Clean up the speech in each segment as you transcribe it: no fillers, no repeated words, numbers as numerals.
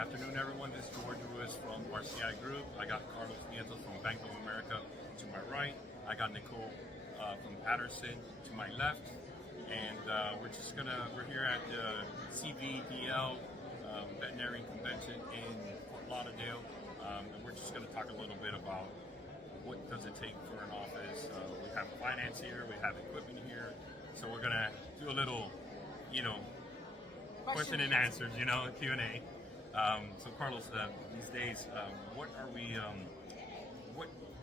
afternoon, everyone. This is George Ruiz from RCI Group. I got Carlos Nieto from Bank of America to my right. I got Nicole from Patterson to my left. And we're here at the CVDL Veterinary Convention in Fort Lauderdale. And we're just gonna talk a little bit about what does it take for an office. We have finance here, we have equipment here. So we're gonna do a little, question and answers, Q&A. So Carlos, these days,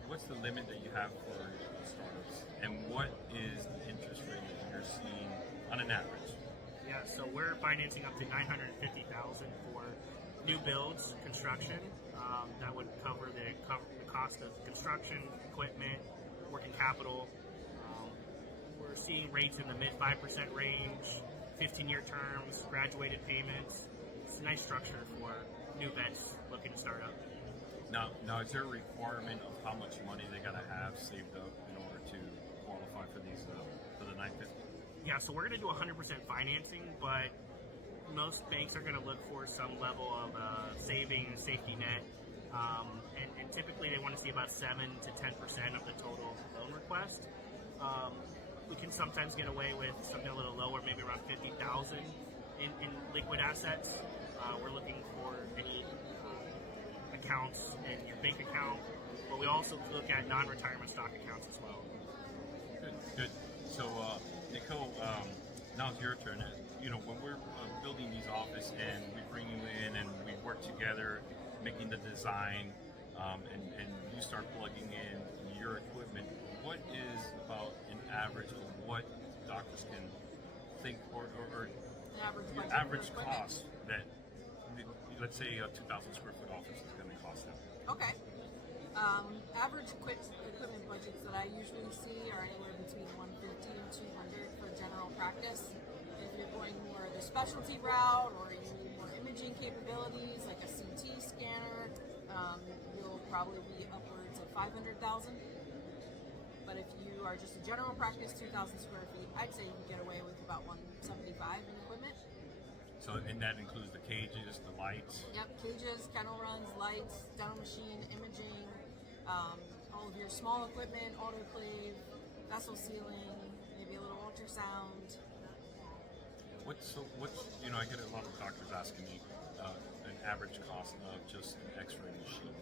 what's the limit that you have for startups, and what is the interest rate that you're seeing on an average? Yeah, so we're financing up to $950,000 for new builds, construction. That would cover the cost of construction, equipment, working capital. We're seeing rates in the mid 5% range, 15-year terms, graduated payments. It's a nice structure for new vets looking to start up. Now, is there a requirement of how much money they gotta have saved up in order to qualify for these for the 950? Yeah, so we're gonna do 100% financing, but most banks are gonna look for some level of savings, safety net, and typically they want to see about 7 to 10% of the total loan request. We can sometimes get away with something a little lower, maybe around $50,000 in liquid assets. We're looking for any accounts in your bank account, but we also look at non-retirement stock accounts as well. Good. So, Nicole, now it's your turn. When we're building these offices and we bring you in and we work together, making the design, and you start plugging in your equipment, what is about an average of what doctors can think or average cost that, let's say, a 2,000 square foot office is going to cost them? Okay. Average equipment budgets that I usually see are anywhere between $150 and $200 for general practice. If you're going more the specialty route, or you need more imaging capabilities like a CT scanner, you'll probably be upwards of $500,000. But if you are just a general practice, 2,000 square feet, I'd say you can get away with about $175 in equipment. So, and that includes the cages, the lights? Yep, cages, kennel runs, lights, dental machine, imaging, all of your small equipment, autoclave, vessel sealing, maybe a little ultrasound. I get a lot of doctors asking me an average cost of just an X-ray machine.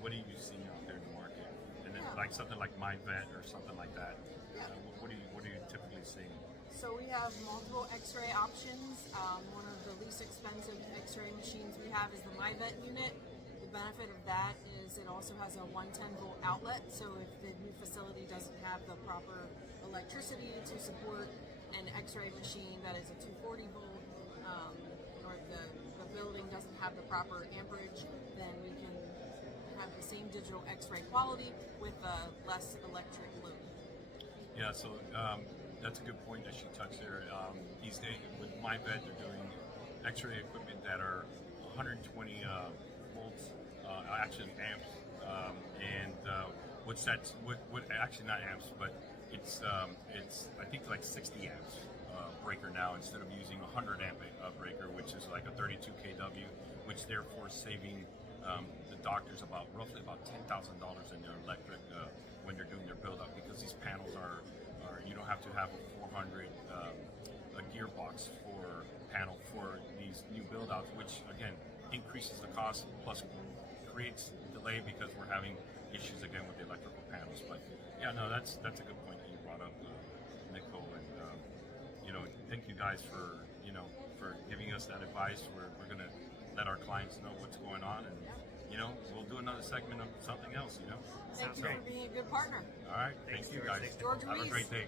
What are you seeing out there in the market? And then like something like MyVet or something like that. Yeah. What are you typically seeing? So we have multiple X-ray options. One of the least expensive X-ray machines we have is the MyVet unit. The benefit of that is it also has a 110 volt outlet. So if the new facility doesn't have the proper electricity to support an X-ray machine that is a 240 volt, or the building doesn't have the proper amperage, then we can have the same digital X-ray quality with less electric load. Yeah, so that's a good point that she touched there. These days with MyVet, they're doing X-ray equipment that are 120 volts, actually amps, and actually not amps, but it's I think like 60 amps breaker now, instead of using a 100 amp breaker, which is like a 32 kW, which therefore saving the doctors roughly about $10,000 in their electric when they're doing their build up, because these panels are you don't have to have a 400 a gearbox for panel for these new build outs, which again increases the cost plus creates delay because we're having issues again with the electrical panels. But yeah, no, that's a good point that you brought up, Nicole, and thank you guys for giving us that advice. We're gonna let our clients know what's going on, and we'll do another segment of something else. Thank you for being a good partner. All right, thank you guys. George Have a Ruiz. great day.